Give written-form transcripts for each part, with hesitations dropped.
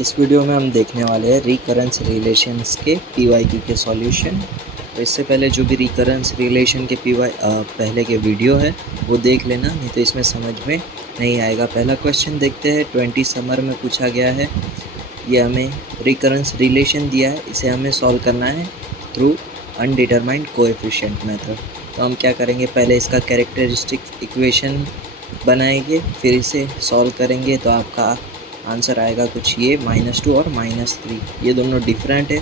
इस वीडियो में हम देखने वाले हैं रिकरेंस रिलेशंस के PYQ के सॉल्यूशन। तो इससे पहले जो भी रिकरेंस रिलेशन के पहले के वीडियो है वो देख लेना, नहीं तो इसमें समझ में नहीं आएगा। पहला क्वेश्चन देखते हैं, 20 समर में पूछा गया है। ये हमें रिकरेंस रिलेशन दिया है, इसे हमें सॉल्व करना है थ्रू अनडिटरमाइंड कोएफिशिएंट मेथड। तो हम क्या करेंगे, पहले इसका कैरेक्टरिस्टिक इक्वेशन बनाएंगे, फिर इसे सॉल्व करेंगे। तो आपका आंसर आएगा कुछ ये -2 और -3, ये दोनों डिफरेंट है।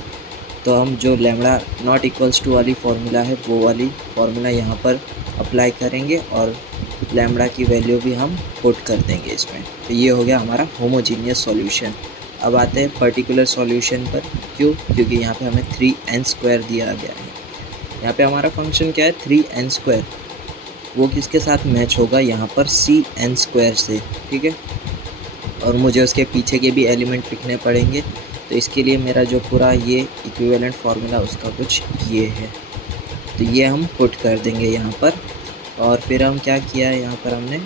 तो हम जो लैम्बडा नॉट इक्वल्स टू वाली फार्मूला है वो वाली फार्मूला यहाँ पर अप्लाई करेंगे और लैम्बडा की वैल्यू भी हम पुट कर देंगे इसमें। तो ये हो गया हमारा होमोजीनियस सॉल्यूशन। अब आते हैं पर्टिकुलर सॉल्यूशन पर। क्यों? क्योंकि यहाँ पे हमें 3n² दिया गया है। यहाँ पे हमारा फंक्शन क्या है, 3n²। वो किसके साथ मैच होगा यहाँ पर, cn² से, ठीक है। और मुझे उसके पीछे के भी एलिमेंट लिखने पड़ेंगे। तो इसके लिए मेरा जो पूरा ये इक्विवेलेंट फार्मूला उसका कुछ ये है, तो ये हम पुट कर देंगे यहाँ पर। और फिर हम क्या किया है, यहाँ पर हमने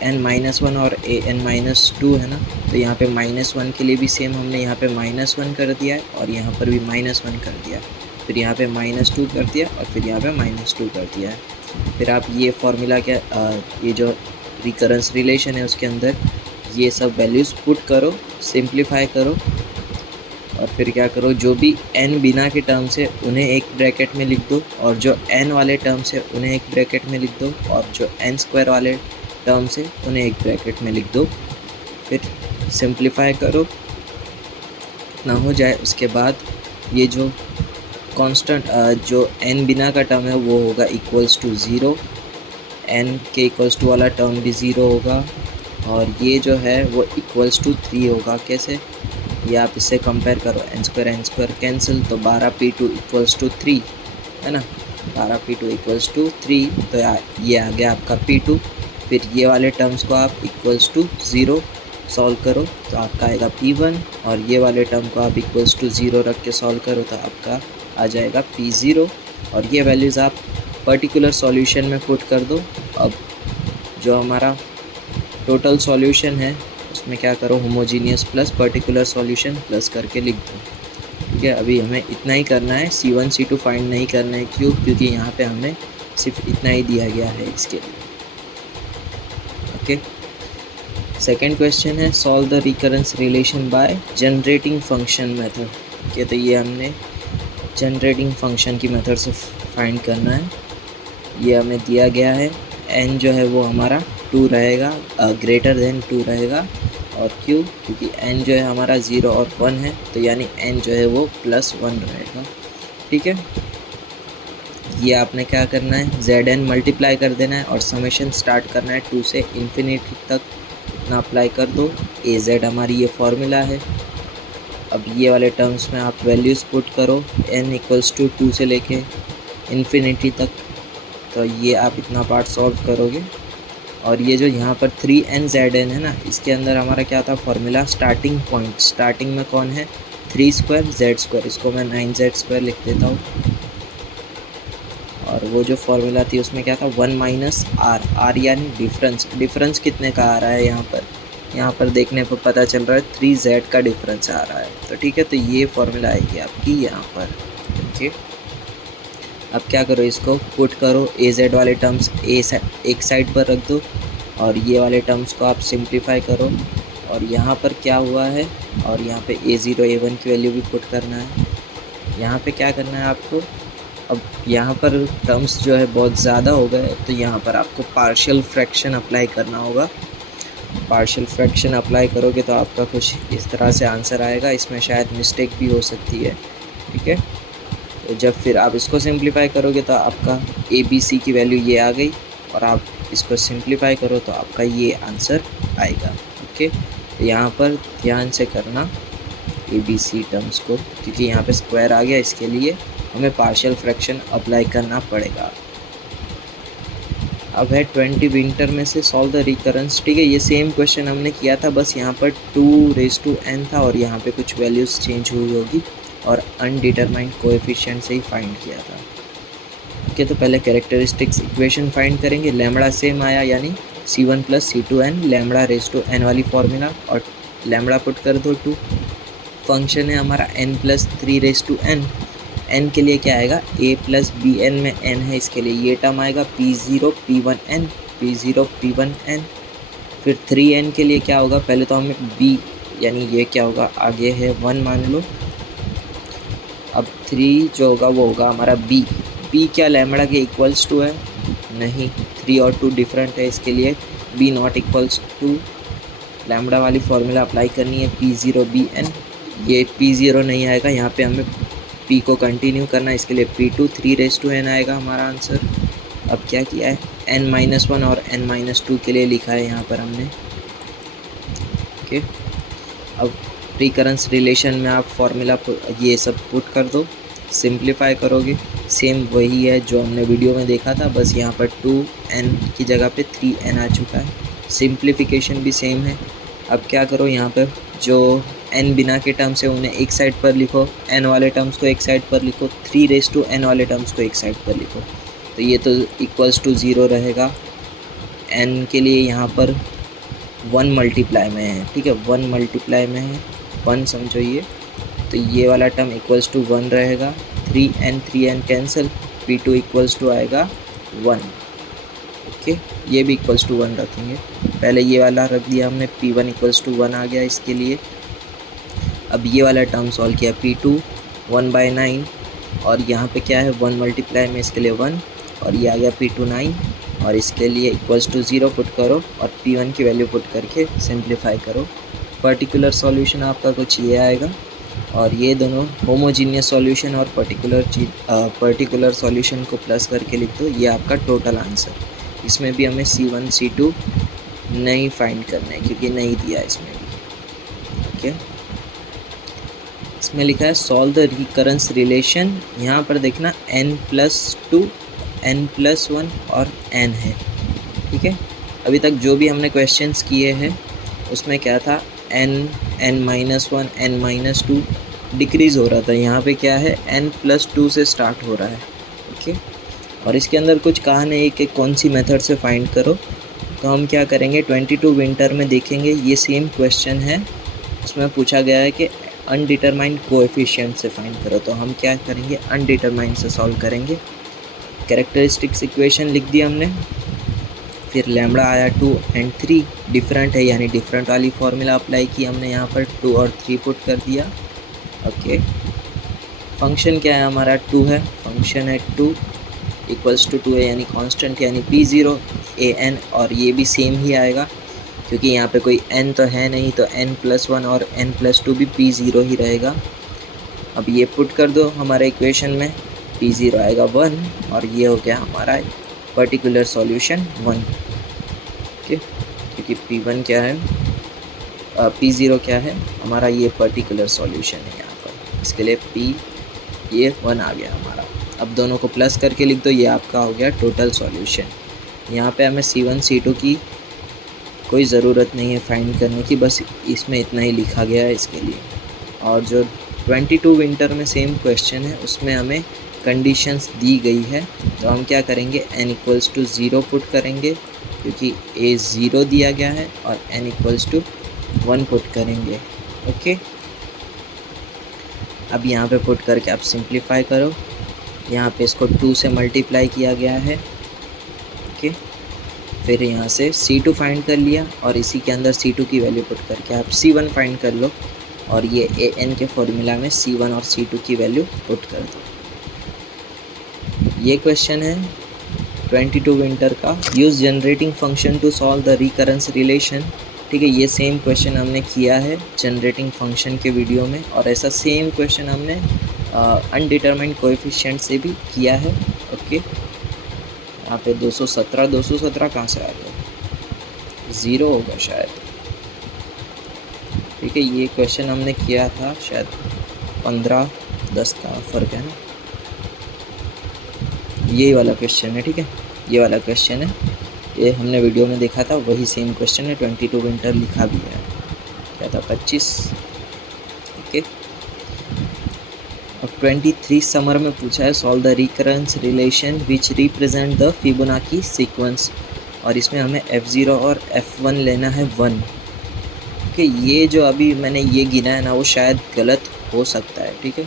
an-1 और an-2 है ना, तो यहाँ पे -1 के लिए भी सेम हमने यहाँ पे -1 कर दिया है और यहाँ पर भी -1 कर दिया, फिर यहाँ पे -2 कर दिया और फिर यहाँ पे -2 कर दिया है। फिर आप ये फार्मूला ये जो रिकरेंस रिलेशन है उसके अंदर ये सब वैल्यूज़ पुट करो, सिंप्लीफाई करो और फिर क्या करो, जो भी n बिना के टर्म्स है उन्हें एक ब्रैकेट में लिख दो और जो n वाले टर्म्स है उन्हें एक ब्रैकेट में लिख दो और जो n² वाले टर्म्स है उन्हें एक ब्रैकेट में लिख दो। फिर सिंप्लीफाई करो ना हो जाए, उसके बाद ये जो कांस्टेंट जो n बिना का टर्म है वो होगा =0, n के =2 वाला टर्म भी 0 होगा और ये जो है वो =3 होगा। कैसे, ये आप इससे कंपेयर करो, n² कैंसिल, तो 12p2 = 3 है ना, 12p2 = 3। तो ये आ गया आपका p2। फिर ये वाले टर्म्स को आप =0 सॉल्व करो तो आपका आएगा p1 और ये वाले टर्म को आप =0 रख के सॉल्व करो तो आपका आ जाएगा p0। और ये वैल्यूज़ आप पर्टिकुलर सॉल्यूशन में पुट कर दो। अब जो हमारा टोटल सॉल्यूशन है उसमें क्या करो, homogeneous plus particular solution plus करके लिख दो, ठीक है। अभी हमें इतना ही करना है, C1 C2 फाइंड नहीं करना है। क्यों? क्योंकि यहाँ पे हमें सिर्फ इतना ही दिया गया है इसके लिए, ओके। सेकेंड क्वेश्चन है, solve the recurrence relation by generating function method. Okay, तो ये हमने जनरेटिंग फंक्शन की मेथड से फाइंड करना है। ये हमें दिया गया है, n जो है वो हमारा 2 रहेगा, ग्रेटर देन 2 रहेगा। और क्यों? क्योंकि n जो है हमारा 0 और 1 है, तो यानी n जो है वो +1 रहेगा, ठीक है। ये आपने क्या करना है, Zn मल्टीप्लाई कर देना है और समेशन स्टार्ट करना है 2 से इन्फिनिटी तक, इतना अप्लाई कर दो। Az हमारी ये फार्मूला है। अब ये वाले टर्म्स में आप वैल्यूज़ पुट करो, n = 2 से लेके इन्फिनिटी तक। तो ये आप इतना पार्ट सॉल्व करोगे। और ये जो यहाँ पर 3nZn है ना, इसके अंदर हमारा क्या था फार्मूला, स्टार्टिंग पॉइंट, स्टार्टिंग में कौन है, 3² इसको मैं 9z² लिख देता हूँ। और वो जो फार्मूला थी उसमें क्या था, 1 - r यानी डिफरेंस कितने का आ रहा है, यहाँ पर देखने पर पता चल रहा है 3z का डिफरेंस आ रहा है। तो ठीक है, तो ये फार्मूला आएगी आपकी यहाँ पर, ओके। अब क्या करो, इसको पुट करो, az वाले टर्म्स एक साइड पर रख दो और ये वाले टर्म्स को आप सिंप्लीफाई करो। और यहाँ पर क्या हुआ है, और यहाँ पे a0 a1 की वैल्यू भी पुट करना है। यहाँ पे क्या करना है आपको, अब यहाँ पर टर्म्स जो है बहुत ज़्यादा हो गए, तो यहाँ पर आपको पार्शियल फ्रैक्शन अप्लाई करना होगा। पार्शियल फ्रैक्शन अप्लाई करोगे तो आपका कुछ इस तरह से आंसर आएगा। इसमें शायद मिस्टेक भी हो सकती है, ठीक है। तो जब फिर आप इसको सिंप्लीफाई करोगे तो आपका ABC की वैल्यू ये आ गई और आप इसको सिंप्लीफाई करो तो आपका ये आंसर आएगा, ओके। तो यहाँ पर ध्यान से करना ABC टर्म्स को, क्योंकि यहाँ पे स्क्वायर आ गया, इसके लिए हमें पार्शियल फ्रैक्शन अप्लाई करना पड़ेगा। अब है 20 विंटर में से सॉल्व द रिकरेंस, ठीक है। ये सेम क्वेश्चन हमने किया था, बस यहाँ पर 2n था और यहाँ पे कुछ वैल्यूज़ चेंज हुई होगी और अनडिटरमाइंड कोएफिशिएंट से ही फाइंड किया था, ओके। तो पहले कैरेक्टरिस्टिक्स इक्वेशन फाइंड करेंगे। लैम्बडा सेम आया यानी C1 + C2n, lambda raise to n वाली फार्मूला, और लैम्बडा पुट कर दो 2 फंक्शन है हमारा n प्लस 3 n के लिए क्या आएगा a प्लस बी एन में n है, इसके लिए ये टर्म आएगा p0 p1n p0 p1n। फिर 3n के लिए क्या होगा, पहले तो हमें b यानी ये क्या होगा, आगे है 1 मान लो। अब 3 जो होगा वो होगा हमारा b क्या लैम्बडा के इक्वल्स टू है, नहीं, 3 और 2 डिफरेंट है, इसके लिए b not equals to, lambda वाली फॉर्मूला अप्लाई करनी है p0 bn। ये p0 नहीं आएगा, यहाँ पे हमें p को कंटिन्यू करना है, इसके लिए p2 3n आएगा हमारा आंसर। अब क्या किया है, n-1 और n-2 के लिए लिखा है यहाँ पर हमने। ओके, अब रिकरेंस रिलेशन में आप फॉर्मूला ये सब पुट कर दो, सिंप्लीफाई करोगे, सेम वही है जो हमने वीडियो में देखा था, बस यहाँ पर 2n की जगह पे 3n आ चुका है। सिंप्लीफिकेशन भी सेम है। अब क्या करो, यहाँ पर जो n बिना के टर्म्स है उन्हें एक साइड पर लिखो, n वाले टर्म्स को एक साइड पर लिखो, 3n वाले टर्म्स को एक साइड पर लिखो, तो ये तो इक्वल्स टू 0 रहेगा। n के लिए यहाँ पर 1 मल्टीप्लाई में है, ठीक है, 1 मल्टीप्लाई में है, 1 समझो ये, तो ये वाला टर्म इक्वल्स टू 1 रहेगा। 3n cancel, p2 equals to आएगा 1। ओके, ये भी इक्वल्स टू 1 रखेंगे, पहले ये वाला रख दिया हमने, p1 इक्वल्स टू 1 आ गया इसके लिए। अब ये वाला टर्म सॉल्व किया, p2 1/9 और यहाँ पे क्या है 1 मल्टीप्लाई में, इसके लिए 1 और ये आ गया p2 9 और इसके लिए इक्वल्स टू 0 पुट करो और p1 की वैल्यू पुट करके सिंप्लीफाई करो। पर्टिकुलर सॉल्यूशन आपका कुछ ये आएगा और ये दोनों होमोजीनियस सॉल्यूशन और पर्टिकुलर सॉल्यूशन को प्लस करके लिख दो, ये आपका टोटल आंसर। इसमें भी हमें C1 C2 नहीं फाइंड करना है क्योंकि नहीं दिया इसमें भी। ओके, इसमें लिखा है सॉल्व द रिकरेंस रिलेशन, यहाँ पर देखना n+2 n+1 और n है, ठीक है। अभी तक जो भी हमने क्वेश्चंस किए हैं उसमें क्या था, n-1 n-2 डिक्रीज़ हो रहा था, यहाँ पे क्या है n+2 से स्टार्ट हो रहा है। ओके, और इसके अंदर कुछ कहा नहीं कि कौन सी मेथड से फाइंड करो, तो हम क्या करेंगे 22 विंटर में देखेंगे, ये सेम क्वेश्चन है, उसमें पूछा गया है कि अनडिटरमाइंड कोएफिशिएंट से फाइंड करो, तो हम क्या करेंगे अनडिटरमाइंड से सॉल्व करेंगे। कैरेक्टरिस्टिक्स इक्वेशन लिख दिया हमने, फिर लैम्बडा आया 2 and 3 डिफरेंट है, यानी डिफरेंट वाली फॉर्मूला अप्लाई की हमने, यहाँ पर 2 और 3 पुट कर दिया। ओके, फंक्शन क्या है हमारा 2 है, फंक्शन है 2 इक्वल्स टू 2 है यानी कांस्टेंट यानी p0 an, और ये भी सेम ही आएगा क्योंकि यहाँ पे कोई n तो है नहीं, तो n+1 और n+2 भी p0 ही रहेगा। अब ये पुट कर दो हमारे इक्वेशन में, p0 आएगा 1 और ये हो गया हमारा पर्टिकुलर सॉल्यूशन 1। ओके, क्योंकि p1 क्या है, p0 क्या है हमारा, ये पर्टिकुलर सॉल्यूशन है यहाँ पर, इसके लिए p ये 1 आ गया हमारा। अब दोनों को प्लस करके लिख दो, ये आपका हो गया टोटल सॉल्यूशन। यहाँ पे हमें C1 C2 की कोई ज़रूरत नहीं है फाइंड करने की, बस इसमें इतना ही लिखा गया है इसके लिए। और जो 22 विंटर में सेम क्वेश्चन है उसमें हमें कंडीशंस दी गई है, तो हम क्या करेंगे n=0 पुट करेंगे क्योंकि a 0 दिया गया है, और n=1 पुट करेंगे। ओके, अब यहाँ पे पुट करके आप सिंप्लीफाई करो, यहाँ पे इसको 2 से मल्टीप्लाई किया गया है। ओके, फिर यहाँ से C2 फाइंड कर लिया और इसी के अंदर C2 की वैल्यू पुट करके आप C1 फाइंड कर लो, और ये an के फॉर्मूला में C1 और C2 की वैल्यू पुट कर दो। ये क्वेश्चन है 22 विंटर का, use generating function to solve the recurrence relation. ठीक है, ये सेम क्वेश्चन हमने किया है जनरेटिंग फंक्शन के वीडियो में, और ऐसा सेम क्वेश्चन हमने अनडिटरमाइंड कोएफिशिएंट से भी किया है। ओके, यहाँ पे 217 कहाँ से आ गया, 0 होगा शायद। ठीक है, ये क्वेश्चन हमने किया था शायद 15-10 का फ़र्क है ना, यही वाला क्वेश्चन है। ठीक है, ये वाला क्वेश्चन है, ये हमने वीडियो में देखा था, वही सेम क्वेश्चन है। 22 विंटर लिखा भी है, क्या था 25। ओके, अब 23 समर में पूछा है solve the recurrence relation which represent the Fibonacci sequence, और इसमें हमें f0 और f1 लेना है 1। ओके, ओके, ये जो अभी मैंने ये गिना है ना, वो शायद गलत हो सकता है, ठीक है,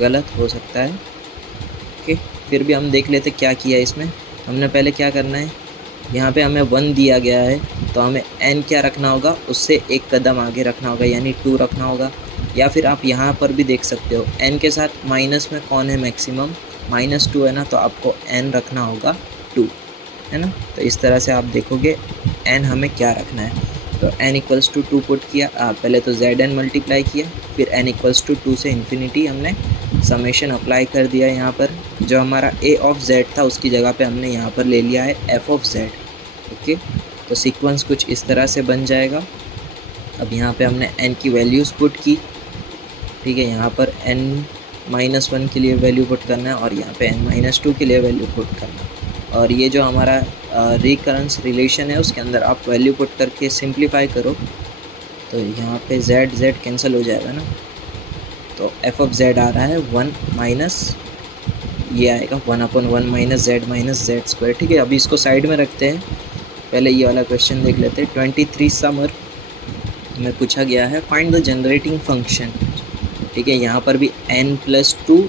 गलत हो सकता है। ओके, फिर भी हम देख लेते क्या किया इसमें। हमने पहले क्या करना है, यहाँ पे हमें 1 दिया गया है, तो हमें n क्या रखना होगा, उससे एक कदम आगे रखना होगा, यानी 2 रखना होगा। या फिर आप यहाँ पर भी देख सकते हो, n के साथ माइनस में कौन है मैक्सिमम, -2 है ना, तो आपको n रखना होगा 2, है ना। तो इस तरह से आप देखोगे n हमें क्या रखना है। तो n = 2 पुट किया, पहले तो zn मल्टीप्लाई किया, फिर n = 2 से इन्फिनिटी हमने समेशन अप्लाई कर दिया। यहाँ पर जो हमारा a ऑफ z था उसकी जगह पे हमने यहाँ पर ले लिया है f ऑफ z। ओके, तो सीक्वेंस कुछ इस तरह से बन जाएगा। अब यहाँ पे हमने n की वैल्यूज़ पुट की, ठीक है, यहाँ पर n-1 के लिए वैल्यू पुट करना है और यहाँ पे n-2 के लिए वैल्यू पुट करना है। और ये जो हमारा रिकरेंस रिलेशन है उसके अंदर आप वैल्यू पुट करके सिंप्लीफाई करो, तो यहाँ पे z कैंसिल हो जाएगा ना, तो f ऑफ z आ रहा है 1 माइनस, ये आएगा 1/1 माइनस z स्क्वायर। ठीक है, अभी इसको साइड में रखते हैं, पहले ये वाला क्वेश्चन देख लेते हैं। 23 समर में पूछा गया है फाइंड द जनरेटिंग फंक्शन। ठीक है, यहाँ पर भी n+2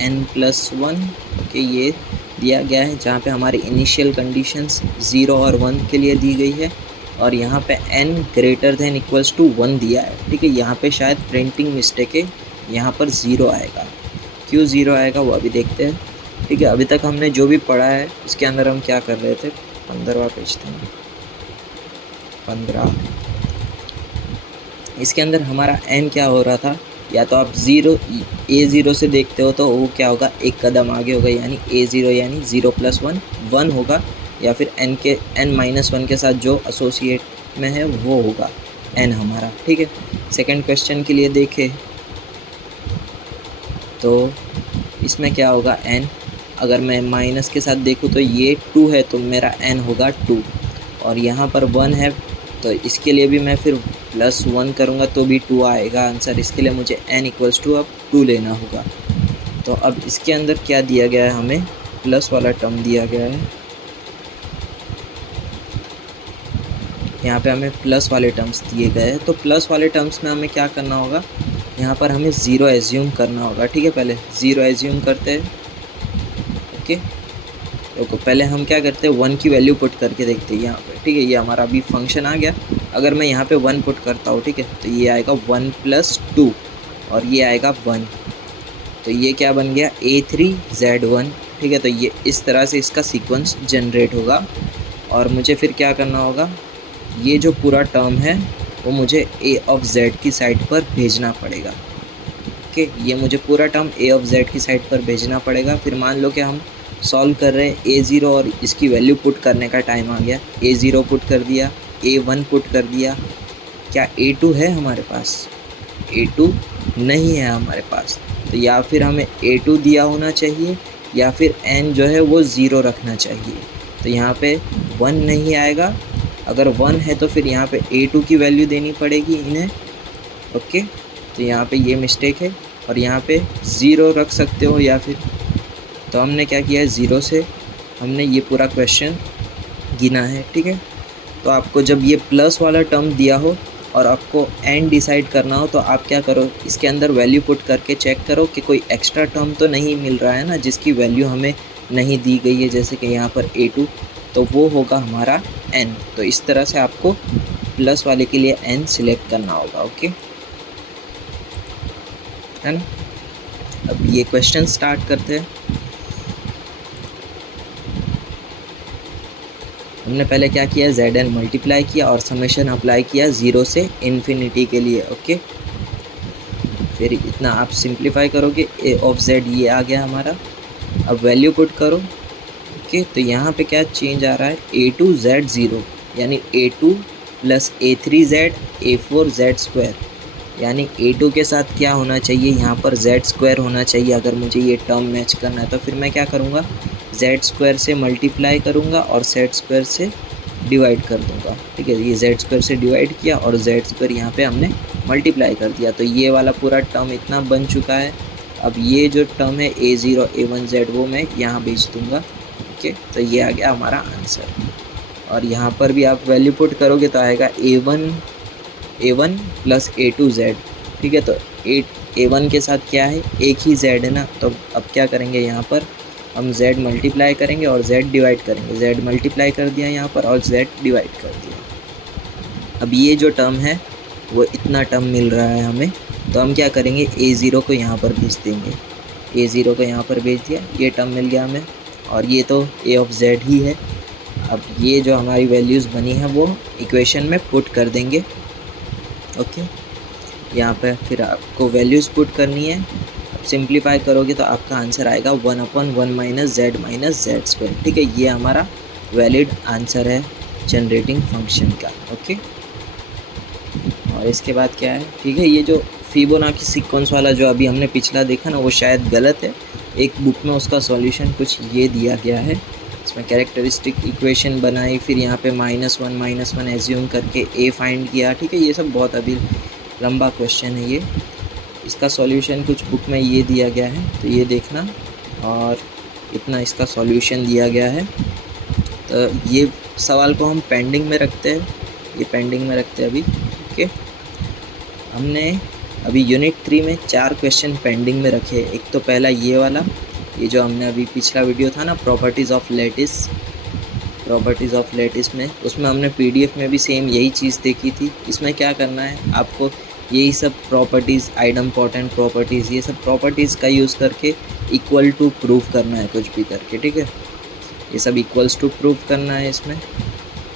n+1, ओके, ये दिया गया है, जहाँ पे हमारी इनिशियल कंडीशंस 0 और 1 के लिए दी गई है, और यहाँ पे n > 1 दिया है। ठीक है, यहाँ पे शायद प्रिंटिंग मिस्टेक है, यहाँ पर 0 आएगा। क्यों 0 आएगा वो अभी देखते हैं। ठीक है, अभी तक हमने जो भी पढ़ा है उसके अंदर हम क्या कर रहे थे, 15वां पेज था, 15, इसके अंदर हमारा n क्या हो रहा था, या तो आप a0 से देखते हो तो वो क्या होगा, एक कदम आगे होगा, यानी a0 यानी 0 + 1 1 होगा, या फिर n-1 के साथ जो एसोसिएट में है वो होगा n हमारा। ठीक है, सेकंड क्वेश्चन के लिए देखें तो इसमें क्या होगा, n अगर मैं माइनस के साथ देखूँ तो ये 2 है, तो मेरा n होगा 2, और यहाँ पर 1 है, तो इसके लिए भी मैं फिर +1 करूँगा तो भी 2 आएगा आंसर। इसके लिए मुझे n = अब 2 लेना होगा। तो अब इसके अंदर क्या दिया गया है, हमें प्लस वाला टर्म दिया गया है, यहाँ पे हमें प्लस वाले टर्म्स दिए गए हैं। तो प्लस वाले टर्म्स में हमें क्या करना होगा, यहाँ पर हमें 0 एज्यूम करना होगा। ठीक है, पहले 0 एज्यूम करते हैं। ओके, तो पहले हम क्या करते हैं, 1 की वैल्यू पुट करके देखते हैं यहाँ पे। ठीक है, ये हमारा अभी फंक्शन आ गया। अगर मैं यहाँ पे 1 पुट करता हूँ, ठीक है, तो ये आएगा 1 + 2 और ये आएगा 1, तो ये क्या बन गया, a3z1। ठीक है, तो ये इस तरह से इसका सीक्वेंस जनरेट होगा, और मुझे फिर क्या करना होगा, ये जो पूरा टर्म है वो मुझे a ऑफ z की साइड पर भेजना पड़ेगा। ओके, ये मुझे पूरा टर्म a ऑफ z की साइड पर भेजना पड़ेगा। फिर मान लो कि हम सॉल्व कर रहे हैं, a0 और इसकी वैल्यू पुट करने का टाइम आ गया। a0 पुट कर दिया, a1 पुट कर दिया, क्या a2 है हमारे पास, a2 नहीं है हमारे पास, तो या फिर हमें a2 दिया होना चाहिए, या फिर n जो है वो 0 रखना चाहिए। तो यहाँ पे 1 नहीं आएगा, अगर 1 है तो फिर यहाँ पे a2 की वैल्यू देनी पड़ेगी इन्हें। ओके, तो यहाँ पे ये मिस्टेक है, और यहाँ पे 0 रख सकते हो या फिर, तो हमने क्या किया है, 0 से हमने ये पूरा क्वेश्चन गिना है। ठीक है, तो आपको जब ये प्लस वाला टर्म दिया हो और आपको n डिसाइड करना हो, तो आप क्या करो, इसके अंदर वैल्यू पुट करके चेक करो कि कोई एक्स्ट्रा टर्म तो नहीं मिल रहा है ना, जिसकी वैल्यू हमें नहीं दी गई है, जैसे कि यहाँ पर a2, तो वो होगा हमारा n। तो इस तरह से आपको प्लस वाले के लिए n सिलेक्ट करना होगा। ओके, है ना। अब ये क्वेश्चन स्टार्ट करते हैं। हमने पहले क्या किया, zn मल्टीप्लाई किया और समेशन अप्लाई किया 0 से इन्फिनिटी के लिए। ओके, फिर इतना आप सिंप्लीफाई करोगे, a ऑफ z ये आ गया हमारा। अब वैल्यू पुट करो। ओके, तो यहाँ पे क्या चेंज आ रहा है, a2z0 यानी a2 + a3z a4z², यानी a2 के साथ क्या होना चाहिए, यहाँ पर z² होना चाहिए। अगर मुझे ये टर्म मैच करना है तो फिर मैं क्या करूँगा, z² से मल्टीप्लाई करूँगा और z² से डिवाइड कर दूँगा। ठीक है, ये z² से डिवाइड किया और z² यहाँ पे हमने मल्टीप्लाई कर दिया, तो ये वाला पूरा टर्म इतना बन चुका है। अब ये जो टर्म है a0 a1z वो मैं यहाँ भेज दूँगा। ओके, तो ये आ गया हमारा आंसर। और यहाँ पर भी आप वैल्यू पुट करोगे तो आएगा a1 A1 प्लस A2Z, ठीक है। तो A1 के साथ क्या है, एक ही Z है ना, तो अब क्या करेंगे, यहाँ पर हम Z मल्टीप्लाई करेंगे और Z डिवाइड करेंगे। Z मल्टीप्लाई कर दिया यहाँ पर और Z डिवाइड कर दिया। अब ये जो टर्म है वो इतना टर्म मिल रहा है हमें, तो हम क्या करेंगे, A0 को यहाँ पर भेज देंगे। A0 को यहाँ पर भेज दिया, ये टर्म मिल गया हमें, और ये तो A ऑफ Z ही है। अब ये जो हमारी वैल्यूज़ बनी है वो इक्वेशन में पुट कर देंगे। ओके, यहाँ पे फिर आपको वैल्यूज़ पुट करनी है। अब सिंप्लीफाई करोगे तो आपका आंसर आएगा 1/1 माइनस जेड स्क्वायर, ठीक है। ये हमारा वैलिड आंसर है जनरेटिंग फंक्शन का। ओके, और इसके बाद क्या है, ठीक है, ये जो फिबोनाची सीक्वेंस वाला जो अभी हमने पिछला देखा ना, वो शायद गलत है। एक बुक में उसका सॉल्यूशन कुछ ये दिया गया है, इसमें कैरेक्टरिस्टिक इक्वेशन बनाई, फिर यहाँ पे -1 एज्यूम करके a फाइंड किया, ठीक है। ये सब बहुत अभी लंबा क्वेश्चन है ये, इसका सॉल्यूशन कुछ बुक में ये दिया गया है, तो ये देखना। और इतना इसका सॉल्यूशन दिया गया है, तो ये सवाल को हम पेंडिंग में रखते हैं, ये पेंडिंग में रखते हैं अभी। ओके, हमने अभी यूनिट 3 में 4 क्वेश्चन पेंडिंग में रखे। एक तो पहला ये वाला, ये जो हमने अभी पिछला वीडियो था ना, प्रॉपर्टीज़ ऑफ लैटिस में, उसमें हमने PDF में भी सेम यही चीज़ देखी थी। इसमें क्या करना है आपको, यही सब प्रॉपर्टीज़, आइडम्पोर्टेंट प्रॉपर्टीज़, ये सब प्रॉपर्टीज़ का यूज़ करके इक्वल टू प्रूव करना है कुछ भी करके, ठीक है। ये सब इक्वल्स टू प्रूव करना है इसमें।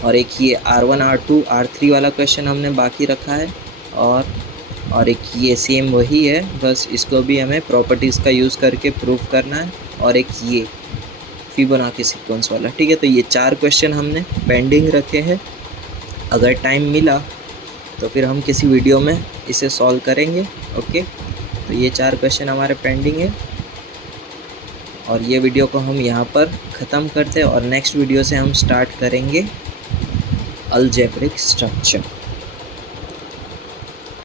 और एक ये R1 R2 R3 वाला क्वेश्चन हमने बाकी रखा है, और एक ये सेम वही है, बस इसको भी हमें प्रॉपर्टीज़ का यूज़ करके प्रूव करना है। और एक ये फिबोनाची सीक्वेंस वाला, ठीक है। तो ये 4 क्वेश्चन हमने पेंडिंग रखे हैं। अगर टाइम मिला तो फिर हम किसी वीडियो में इसे सॉल्व करेंगे। ओके, तो ये 4 क्वेश्चन हमारे पेंडिंग है, और ये वीडियो को हम यहाँ पर ख़त्म करते हैं, और नेक्स्ट वीडियो से हम स्टार्ट करेंगे अलजेब्रिक स्ट्रक्चर।